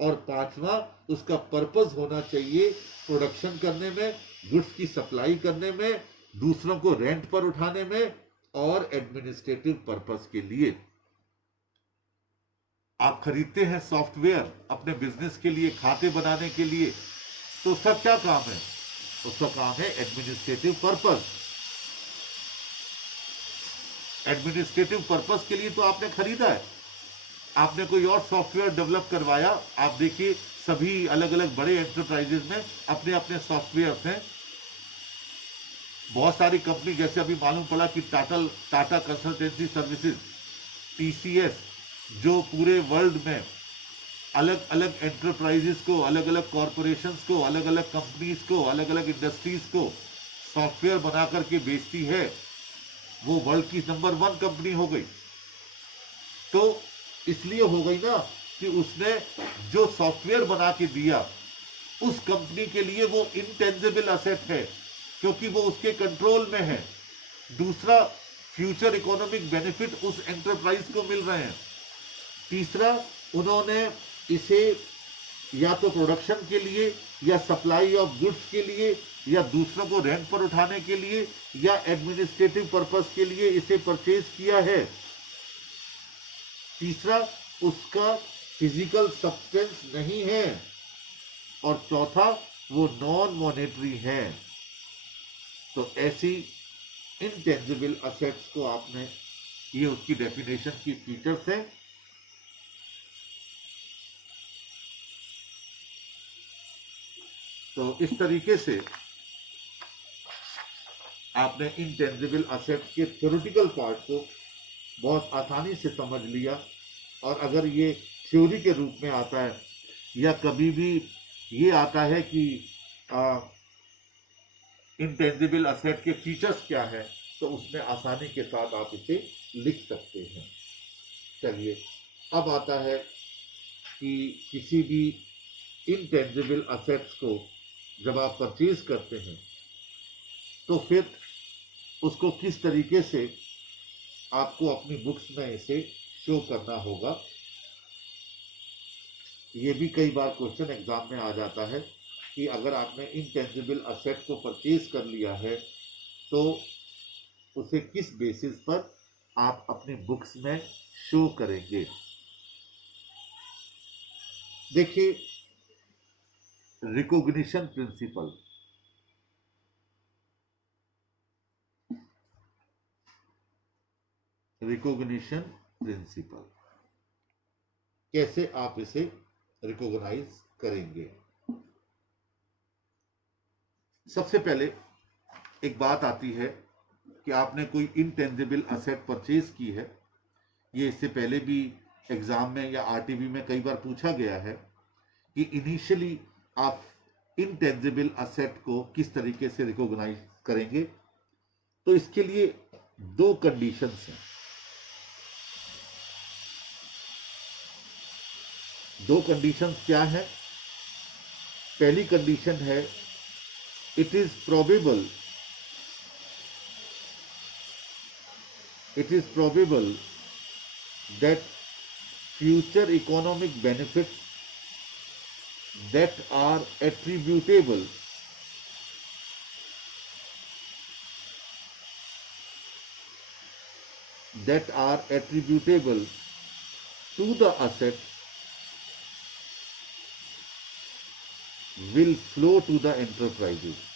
और पांचवा, उसका पर्पस होना चाहिए प्रोडक्शन करने में, गुड्स की सप्लाई करने में, दूसरों को रेंट पर उठाने में और एडमिनिस्ट्रेटिव पर्पस के लिए। आप खरीदते हैं सॉफ्टवेयर अपने बिजनेस के लिए, खाते बनाने के लिए, तो उसका क्या काम है? उसका काम है एडमिनिस्ट्रेटिव पर्पस। एडमिनिस्ट्रेटिव पर्पस के लिए तो आपने खरीदा है, आपने कोई और सॉफ्टवेयर डेवलप करवाया। आप देखिए सभी अलग अलग बड़े एंटरप्राइजेस में अपने अपने सॉफ्टवेयर हैं। बहुत सारी कंपनी, जैसे अभी मालूम पड़ा कि टाटा कंसल्टेंसी सर्विसेज, टीसीएस, जो पूरे वर्ल्ड में अलग अलग एंटरप्राइजेस को, अलग अलग कॉरपोरेशंस को, अलग अलग कंपनीज को, अलग अलग इंडस्ट्रीज को सॉफ्टवेयर बना करके बेचती है, वो वर्ल्ड की नंबर 1 कंपनी हो गई। तो इसलिए हो गई ना कि उसने जो सॉफ्टवेयर बना के दिया उस कंपनी के लिए वो इंटेंजिबल असेट है, क्योंकि वो उसके कंट्रोल में है। दूसरा, फ्यूचर इकोनॉमिक बेनिफिट उस एंटरप्राइज को मिल रहे हैं। तीसरा, उन्होंने इसे या तो प्रोडक्शन के लिए, या सप्लाई ऑफ गुड्स के लिए, या दूसरों को रेंट पर उठाने के लिए, या एडमिनिस्ट्रेटिव पर्पस के लिए इसे परचेज किया है। तीसरा, उसका फिजिकल सब्सटेंस नहीं है। और चौथा, वो नॉन मॉनेटरी है। तो ऐसी इंटेंजिबल असेट्स को आपने, ये उसकी डेफिनेशन की फीचर्स है। तो इस तरीके से आपने इंटेंजिबल असेट्स के थ्योरेटिकल पार्ट को बहुत आसानी से समझ लिया। और अगर ये थ्योरी के रूप में आता है, या कभी भी ये आता है कि इंटेंजिबल असेट के फीचर्स क्या है, तो उसमें आसानी के साथ आप इसे लिख सकते हैं। चलिए, अब आता है कि किसी भी इंटेंजिबल असेट्स को जब आप परचेज करते हैं तो फिर उसको किस तरीके से आपको अपनी बुक्स में इसे शो करना होगा। ये भी कई बार क्वेश्चन एग्जाम में आ जाता है कि अगर आपने इंटेंजिबल असेट को परचेज कर लिया है तो उसे किस बेसिस पर आप अपनी बुक्स में शो करेंगे। देखिए, रिकॉग्निशन प्रिंसिपल, रिकॉग्निशन प्रिंसिपल, कैसे आप इसे रिकॉग्नाइज करेंगे। सबसे पहले एक बात आती है कि आपने कोई इंटेंजिबल असेट परचेज की है। ये इससे पहले भी एग्जाम में या आरटीबी में कई बार पूछा गया है कि इनिशियली आप इनटेंजिबल असेट को किस तरीके से रिकॉग्नाइज करेंगे। तो इसके लिए दो कंडीशंस हैं। दो कंडीशंस क्या है? पहली कंडीशन है it is probable that future economic benefits that are attributable to the asset will flow to the enterprises.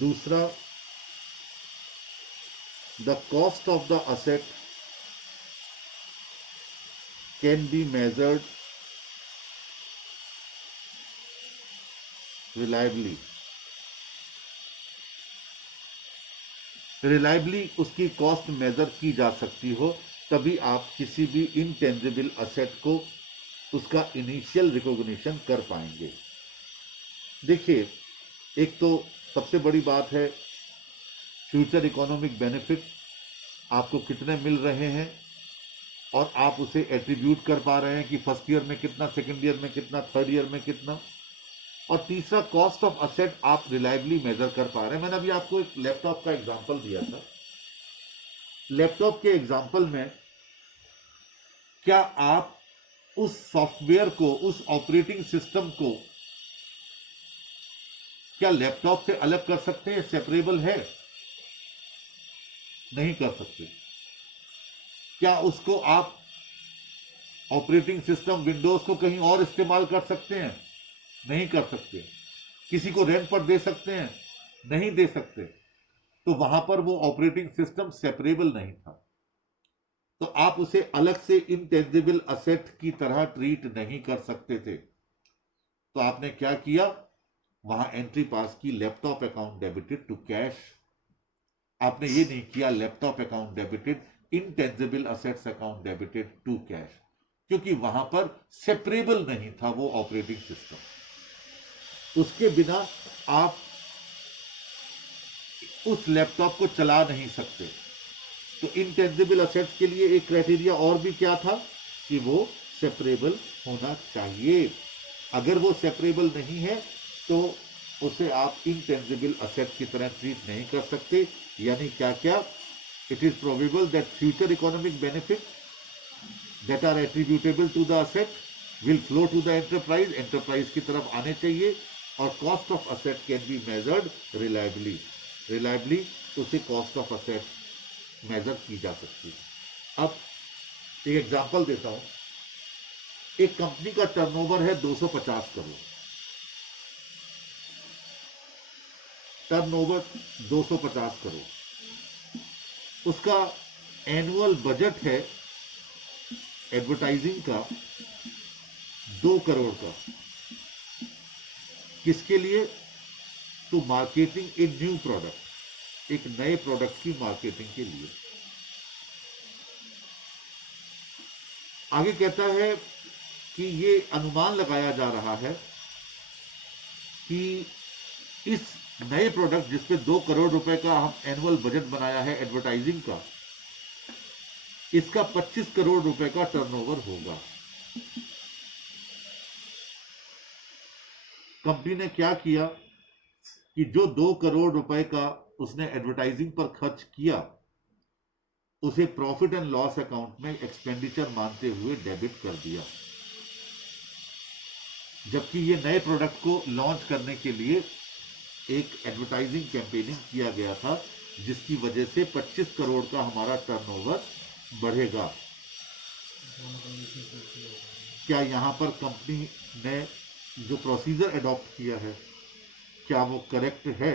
दूसरा, the cost of the asset can be measured reliably. उसकी कॉस्ट मेजर की जा सकती हो, तभी आप किसी भी इनटेंजिबल असेट को उसका इनिशियल रिकॉग्निशन कर पाएंगे। देखिए, एक तो सबसे बड़ी बात है फ्यूचर इकोनॉमिक बेनिफिट आपको कितने मिल रहे हैं और आप उसे एट्रीब्यूट कर पा रहे हैं कि फर्स्ट ईयर में कितना, सेकंड ईयर में कितना, थर्ड ईयर में कितना। और तीसरा, कॉस्ट ऑफ असेट आप रिलायबली मेजर कर पा रहे हैं। मैंने अभी आपको एक लैपटॉप का एग्जांपल दिया था। लैपटॉप के एग्जांपल में क्या आप उस सॉफ्टवेयर को, उस ऑपरेटिंग सिस्टम को क्या लैपटॉप से अलग कर सकते हैं? सेपरेबल है? नहीं कर सकते। क्या उसको आप ऑपरेटिंग सिस्टम विंडोज को कहीं और इस्तेमाल कर सकते हैं? नहीं कर सकते। किसी को रेंट पर दे सकते हैं? नहीं दे सकते। तो वहां पर वो ऑपरेटिंग सिस्टम सेपरेबल नहीं था, तो आप उसे अलग से इनटेंजिबल असेट की तरह ट्रीट नहीं कर सकते थे। तो आपने क्या किया? वहां एंट्री पास की, laptop account debited to cash. आपने ये नहीं किया laptop account debited intangible assets account debited to cash, क्योंकि वहां पर सेपरेबल नहीं था वो ऑपरेटिंग सिस्टम। उसके बिना आप उस लैपटॉप को चला नहीं सकते। तो इनटेंजिबल असेट्स के लिए एक क्राइटेरिया और भी क्या था कि वो सेपरेबल होना चाहिए। अगर वो सेपरेबल नहीं है तो उसे आप इनटेंजिबल असेट की तरह ट्रीट नहीं कर सकते। यानी क्या क्या? It is probable that future economic benefit that are attributable to the asset will flow to the enterprise, enterprise की तरफ आने चाहिए। और cost of asset can be measured reliably, उसे कॉस्ट ऑफ असेट मेजर की जा सकती है। अब एक एग्जांपल देता हूं। एक कंपनी का टर्नओवर है 250 करोड़, टर्नओवर 250 करोड़। उसका एनुअल बजट है एडवर्टाइजिंग का 2 करोड़ का। किसके लिए? To marketing a new product, एक नए प्रोडक्ट की मार्केटिंग के लिए। आगे कहता है कि ये अनुमान लगाया जा रहा है कि इस नए प्रोडक्ट जिसपे 2 करोड़ रुपए का हम एनुअल बजट बनाया है एडवर्टाइजिंग का, इसका 25 करोड़ रुपए का टर्नओवर होगा। कंपनी ने क्या किया कि जो 2 करोड़ रुपए का उसने एडवर्टाइजिंग पर खर्च किया, उसे प्रॉफिट एंड लॉस अकाउंट में एक्सपेंडिचर मानते हुए डेबिट कर दिया। जबकि ये नए प्रोडक्ट को लॉन्च करने के लिए एक एडवर्टाइजिंग कैंपेनिंग किया गया था, जिसकी वजह से 25 करोड़ का हमारा टर्नओवर बढ़ेगा। क्या यहां पर कंपनी ने जो प्रोसीजर अडॉप्ट किया है, क्या वो करेक्ट है?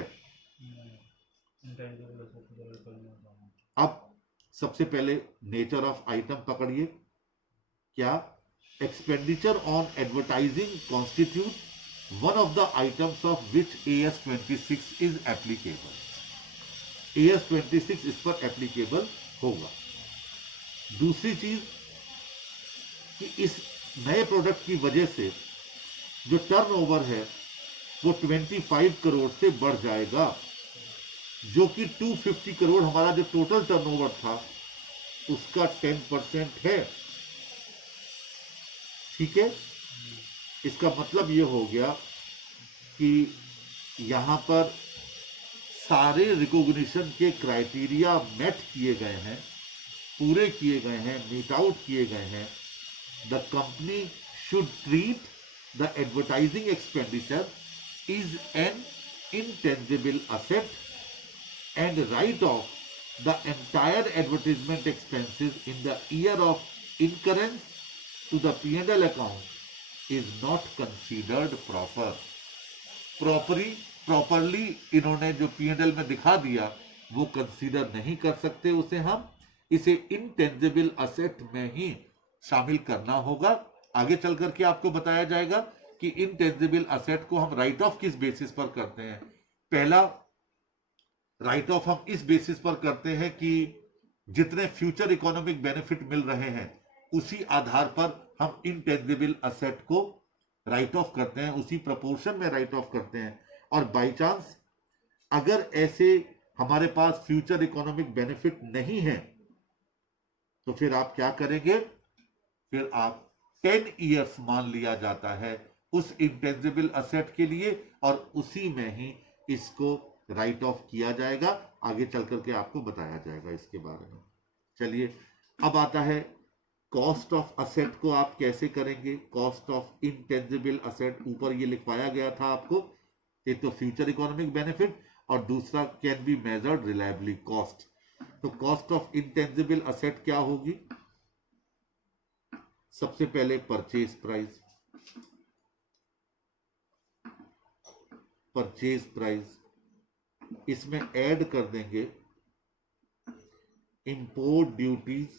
अब सबसे पहले नेचर ऑफ आइटम पकड़िए। क्या? Expenditure on advertising constitute one of the items of which AS 26 is applicable. AS 26 इस पर एप्लीकेबल होगा। दूसरी चीज कि इस नए प्रोडक्ट की वजह से जो टर्नओवर है वो 25 करोड़ से बढ़ जाएगा, जो कि 250 करोड़ हमारा जो टोटल टर्नओवर था उसका 10% है। ठीक है, इसका मतलब ये हो गया कि यहां पर सारे रिकॉग्निशन के क्राइटेरिया मेट किए गए हैं, पूरे किए गए हैं, मीट आउट किए गए हैं। The company should treat the advertising expenditure is an intangible asset and write off the entire advertisement expenses in the year of incurrence to the P&L account is not considered proper. Properly इन्होंने जो P&L में दिखा दिया वो consider नहीं कर सकते, उसे हम इसे इंटेंजिबल असेट में ही शामिल करना होगा। आगे चल करके आपको बताया जाएगा कि इंटेंजिबल असेट को हम राइट ऑफ किस बेसिस पर करते हैं। पहला राइट ऑफ हम इस बेसिस पर करते हैं कि जितने फ्यूचर इकोनॉमिक बेनिफिट मिल रहे हैं उसी आधार पर हम इंटेंजिबल असेट को राइट ऑफ करते हैं, उसी प्रपोर्शन में राइट ऑफ करते हैं। और बाय चांस अगर ऐसे हमारे पास फ्यूचर इकोनॉमिक बेनिफिट नहीं है तो फिर आप क्या करेंगे, फिर आप 10 इयर्स मान लिया जाता है उस इंटेंजिबल असेट के लिए और उसी में ही इसको राइट ऑफ किया जाएगा। आगे चल करके आपको बताया जाएगा इसके बारे में। चलिए, अब आता है कॉस्ट ऑफ असेट को आप कैसे करेंगे। कॉस्ट ऑफ इंटेंजिबल असेट ऊपर ये लिखवाया गया था आपको, एक तो फ्यूचर इकोनॉमिक बेनिफिट और दूसरा can be measured reliably cost. तो कॉस्ट ऑफ इंटेंजिबल असेट क्या होगी, सबसे पहले परचेज प्राइस। परचेज प्राइस इसमें ऐड कर देंगे import duties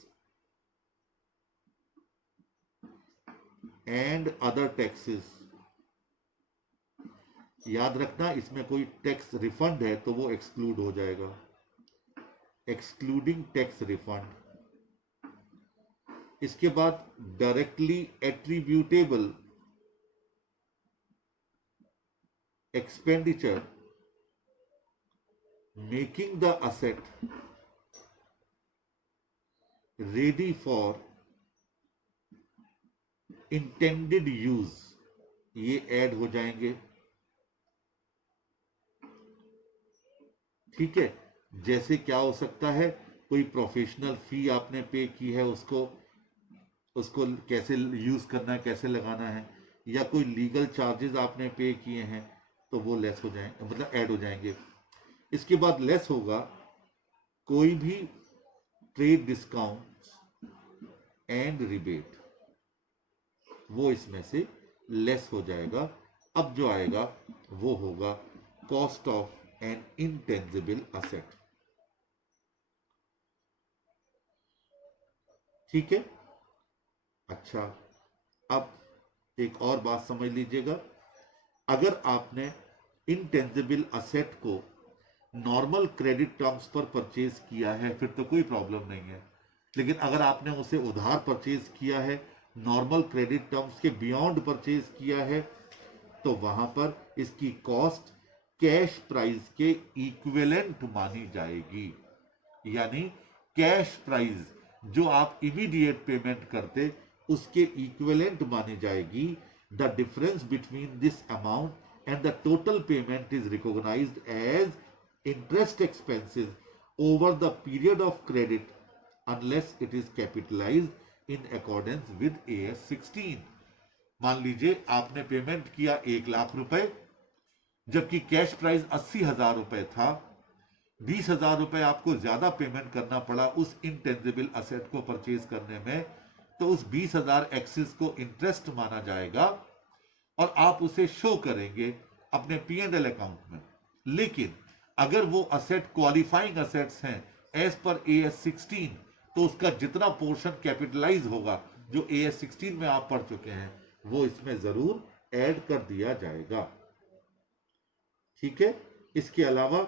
and other taxes. याद रखना इसमें कोई टैक्स रिफंड है तो वो एक्सक्लूड हो जाएगा, एक्सक्लूडिंग टैक्स रिफंड। इसके बाद directly attributable expenditure making the asset ready for intended use, ये ऐड हो जाएंगे। ठीक है, जैसे क्या हो सकता है, कोई प्रोफेशनल फी आपने पे की है, उसको कैसे यूज करना है, कैसे लगाना है, या कोई लीगल चार्जेस आपने पे किए हैं तो वो लेस हो जाएंगे, मतलब ऐड हो जाएंगे। इसके बाद लेस होगा कोई भी ट्रेड डिस्काउंट एंड रिबेट, वो इसमें से लेस हो जाएगा। अब जो आएगा वो होगा cost of N intangible asset. ठीक है, अच्छा, अब एक और बात समझ लीजिएगा। अगर आपने इंटेंजिबल असेट को नॉर्मल क्रेडिट टर्म्स पर परचेज किया है फिर तो कोई प्रॉब्लम नहीं है, लेकिन अगर आपने उसे उधार परचेज किया है, नॉर्मल क्रेडिट टर्म्स के बियॉन्ड परचेज किया है, तो वहां पर इसकी कॉस्ट कैश प्राइस के इक्विवेलेंट मानी जाएगी। यानी कैश प्राइस जो आप इमीडिएट पेमेंट करते उसके इक्विवेलेंट मानी जाएगी। The difference between this amount and the total payment is recognised as interest expenses over the period of credit unless it is capitalised in accordance with AS 16। मान लीजिए आपने payment किया 1 लाख रुपए, जबकि कैश प्राइस 80,000 रुपए था, 20,000 रुपए आपको ज्यादा पेमेंट करना पड़ा उस इंटेंजिबल असेट को परचेज करने में, तो उस 20,000 एक्सिस को इंटरेस्ट माना जाएगा और आप उसे शो करेंगे अपने P&L अकाउंट में। लेकिन अगर वो असेट क्वालिफाइंग असेट्स हैं एज पर AS 16, तो उसका जितना पोर्शन कैपिटलाइज होगा जो AS 16 में आप पढ़ चुके हैं वो इसमें जरूर ऐड कर दिया जाएगा। ठीक है, इसके अलावा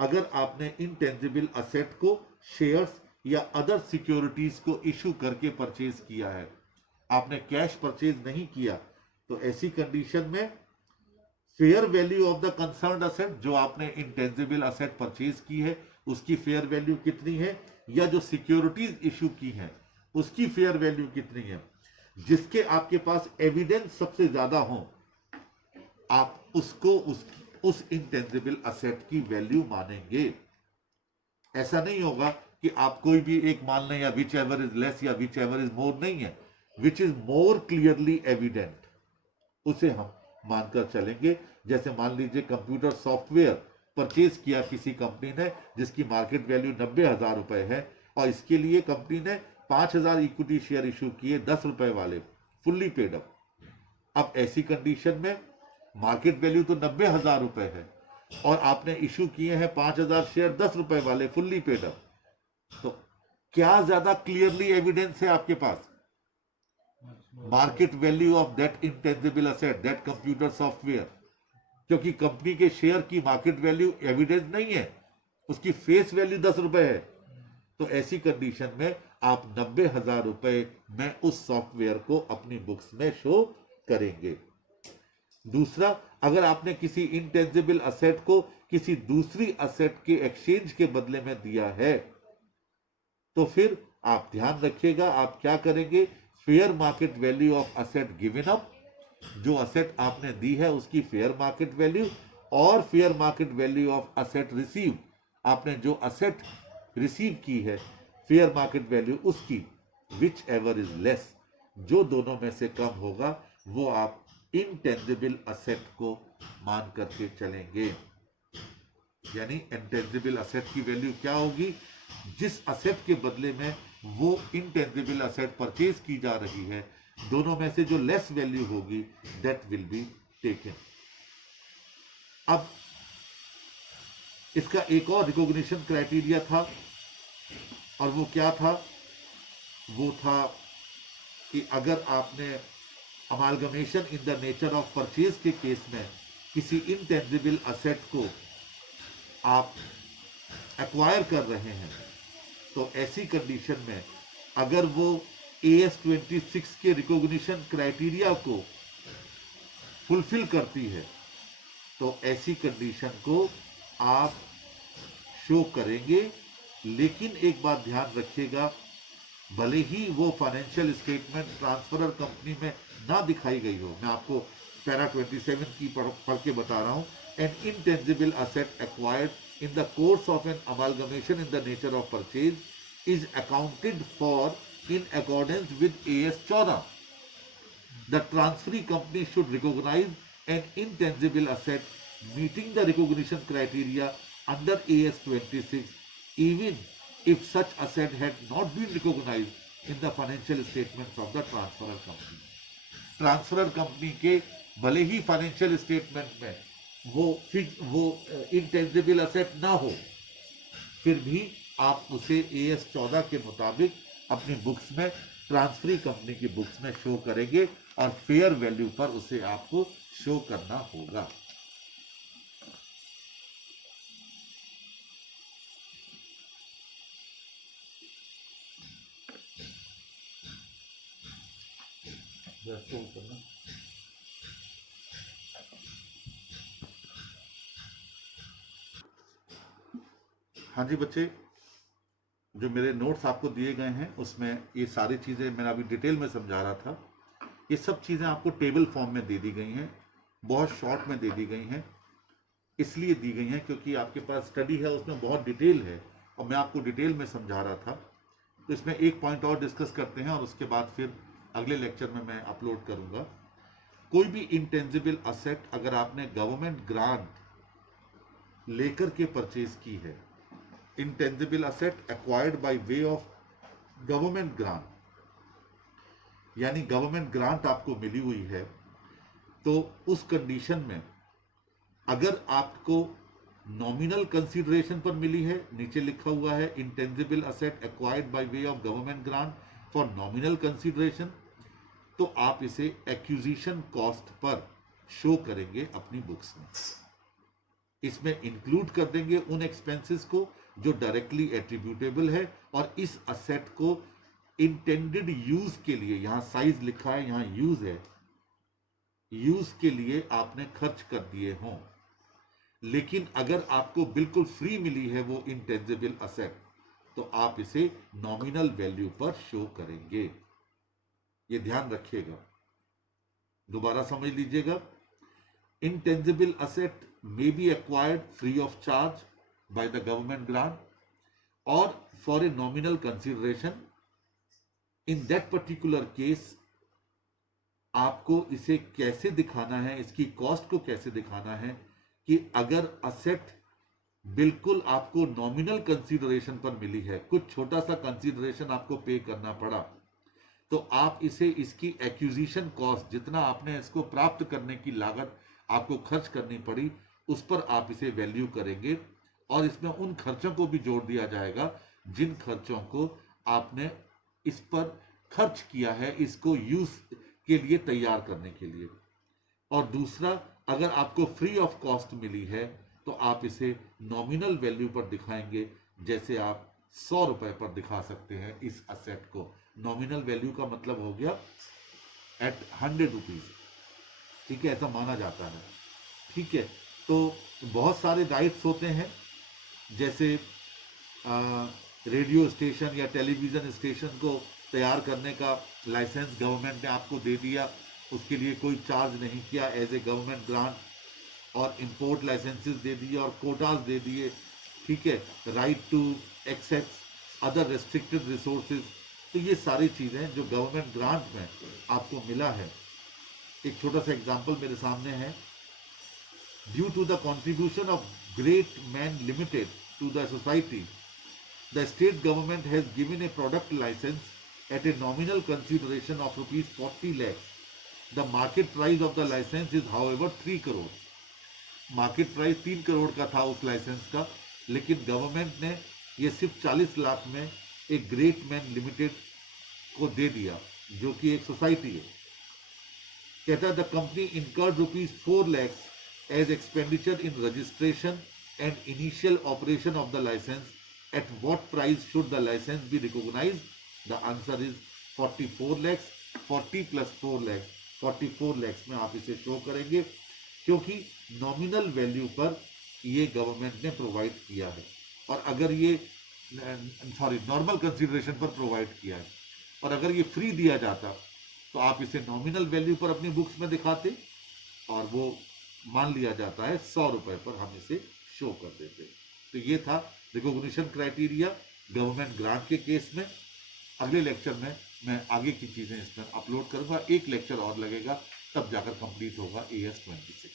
अगर आपने इंटेंजिबल असेट को शेयर्स या अदर सिक्योरिटीज को इशू करके परचेज किया है, आपने कैश परचेज नहीं किया, तो ऐसी कंडीशन में fair value of the concerned asset, जो आपने इंटेंजिबल असेट परचेज की है उसकी फेयर वैल्यू कितनी है, या जो सिक्योरिटीज इशू की हैं उसकी फेयर वैल्यू कितनी है, जिसके आपके पास एविडेंस सबसे ज्यादा हो, आप उसको उस इंटेंजिबल असेट की वैल्यू मानेंगे। ऐसा नहीं होगा कि आप कोई भी एक मान लें, या विच एवर इज लेस या विच एवर इज मोर, नहीं है, which is more clearly evident उसे हम मानकर चलेंगे। जैसे मान लीजिए कंप्यूटर सॉफ्टवेयर परचेज किया किसी कंपनी ने जिसकी मार्केट वैल्यू 90,000 रुपए है, और इसके लिए कंपनी ने 5,000 इक्विटी शेयर इशू किए 10 रुपए वाले, फुल्ली पेड अप। अब ऐसी कंडीशन में मार्केट वैल्यू तो 90,000 रुपए है और आपने इशू किए हैं 5,000 शेयर 10 रुपए वाले, फुल्ली पेड अप, तो क्या ज्यादा क्लियरली एविडेंस है आपके पास? Market value of that intangible asset, that computer software, क्योंकि कंपनी के शेयर की मार्केट वैल्यू एविडेंस नहीं है, उसकी फेस वैल्यू 10 रुपए है। तो ऐसी कंडीशन में आप 90,000 रुपए में उस सॉफ्टवेयर को अपनी बुक्स में शो करेंगे। दूसरा, अगर आपने किसी इंटेंजिबल असेट को किसी दूसरी असेट के एक्सचेंज के बदले में दिया है, तो फिर आप ध्यान रखिएगा आप क्या करेंगे, fair market value of asset given up, जो असेट आपने दी है उसकी फेयर मार्केट वैल्यू, और fair market value of asset receive, आपने जो असेट रिसीव की है फेयर मार्केट वैल्यू उसकी, विच एवर इज लेस, जो दोनों में से कम होगा वो आप इंटेंजिबल असेट को मान करके चलेंगे। यानी इंटेंजिबल असेट की वैल्यू क्या होगी, जिस असेट के बदले में वो इंटेंजिबल असेट परचेज की जा रही है, दोनों में से जो लेस वैल्यू होगी दैट विल बी टेकन। अब इसका एक और रिकॉग्निशन क्राइटेरिया था, और वो क्या था, वो था कि अगर आपने amalgamation in the nature of purchase के केस में किसी इंटेंजिबल असेट को आप एक्वायर कर रहे हैं, तो ऐसी कंडीशन में अगर वो AS 26 के रिकॉग्निशन क्राइटेरिया को फुलफिल करती है, तो ऐसी कंडीशन को आप शो करेंगे। लेकिन एक बात ध्यान रखिएगा, भले ही वो फाइनेंशियल स्टेटमेंट ट्रांसफरर कंपनी में ना दिखाई गई हो, मैं आपको पैरा 27 की पढ़ के बता रहा हूं, an intangible asset acquired in the course of an amalgamation in the nature of purchase is accounted for in accordance with AS 14. The transferee company should recognize an intangible asset meeting the recognition criteria under AS 26 even if such asset had not been recognized in the financial statements of the transferor company. Transferor company के भले ही financial statement में वो intangible asset ना हो, फिर भी आप उसे AS 14 के मुताबिक अपनी बुक्स में, ट्रांसफरी कंपनी की बुक्स में शो करेंगे, और फेयर वैल्यू पर उसे आपको शो करना होगा। हाँ जी बच्चे, जो मेरे नोट्स आपको दिए गए हैं उसमें ये सारी चीज़ें मैं अभी डिटेल में समझा रहा था, ये सब चीज़ें आपको टेबल फॉर्म में दे दी गई हैं, बहुत शॉर्ट में दे दी गई हैं। इसलिए दी गई हैं क्योंकि आपके पास स्टडी है उसमें बहुत डिटेल है और मैं आपको डिटेल में समझा रहा था। तो इसमें एक पॉइंट और डिस्कस करते हैं और उसके बाद फिर अगले लेक्चर में मैं अपलोड करूँगा। कोई भी इंटेंजिबल असेट अगर आपने गवर्नमेंट ग्रांट लेकर के परचेज की है, intangible asset acquired by way of government grant, यानी गवर्नमेंट ग्रांट आपको मिली हुई है, तो उस कंडीशन में अगर आपको नॉमिनल कंसीडरेशन पर मिली है, नीचे लिखा हुआ है intangible asset acquired by way of government grant for nominal consideration, तो आप इसे एक्विजिशन कॉस्ट पर शो करेंगे अपनी बुक्स में। इसमें इंक्लूड कर देंगे उन एक्सपेंसेस को जो डायरेक्टली एट्रीब्यूटेबल है और इस असेट को इंटेंडेड यूज के लिए, यहां साइज लिखा है, यहां यूज है, यूज के लिए आपने खर्च कर दिए हों। लेकिन अगर आपको बिल्कुल फ्री मिली है वो इंटेंजिबल असेट, तो आप इसे नॉमिनल वैल्यू पर शो करेंगे। ये ध्यान रखिएगा, दोबारा समझ लीजिएगा। Intangible asset may be acquired free of charge by the government grant or for a nominal consideration. In that particular case, आपको इसे कैसे दिखाना है, इसकी कॉस्ट को कैसे दिखाना है कि अगर असेट बिल्कुल आपको नॉमिनल कंसीडरेशन पर मिली है, कुछ छोटा सा कंसीडरेशन आपको पे करना पड़ा, तो आप इसे इसकी एक्विजिशन कॉस्ट, जितना आपने इसको प्राप्त करने की लागत आपको खर्च करनी पड़ी, उस पर आप इसे वैल्यू करेंगे और इसमें उन खर्चों को भी जोड़ दिया जाएगा जिन खर्चों को आपने इस पर खर्च किया है, इसको यूज के लिए तैयार करने के लिए। और दूसरा, अगर आपको फ्री ऑफ कॉस्ट मिली है तो आप इसे नॉमिनल वैल्यू पर दिखाएंगे, जैसे आप 100 रुपए पर दिखा सकते हैं इस असेट को। नॉमिनल वैल्यू का मतलब हो गया एट 100 रुपीज, ठीक है, ऐसा माना जाता है, ठीक है। तो बहुत सारे राइट्स होते हैं, जैसे रेडियो स्टेशन या टेलीविज़न स्टेशन को तैयार करने का लाइसेंस गवर्नमेंट ने आपको दे दिया, उसके लिए कोई चार्ज नहीं किया एज ए गवर्नमेंट ग्रांट, और इंपोर्ट लाइसेंसेस दे दिए और कोटाज दे दिए, ठीक है, right to access other restricted resources. तो ये सारी चीज़ें जो गवर्नमेंट ग्रांट में आपको मिला है। एक छोटा सा एग्जांपल मेरे सामने है। Due to the contribution of great man limited to the society, the state government has given a product licence at a nominal consideration of rupees 40 lakhs. The market price of the license is however 3 crore. Market price 3 crore का था उस licence का, लेकिन government ने ये सिर्फ 40 लाख में एक ग्रेट मैन लिमिटेड को दे दिया, जो कि एक सोसाइटी है। कहता है the company incurred rupees 4 lakhs as expenditure in registration and initial operation of the licence. At what price should the licence be recognised? The answer is 44 lakhs. 40 plus 4 lakhs, 44 lakhs में आप इसे show करेंगे, क्योंकि nominal value पर ये government ने provide किया है। और अगर ये नॉर्मल कंसीडरेशन पर प्रोवाइड किया है, और अगर ये फ्री दिया जाता तो आप इसे नॉमिनल वैल्यू पर अपनी बुक्स में दिखाते और वो मान लिया जाता है 100 रुपए पर हम इसे शो कर देते। तो ये था रिकॉग्निशन क्राइटेरिया गवर्नमेंट ग्रांट के केस में। अगले लेक्चर में मैं आगे की चीज़ें इसमें अपलोड करूंगा। एक लेक्चर और लगेगा, तब जाकर कंप्लीट होगा AS 26।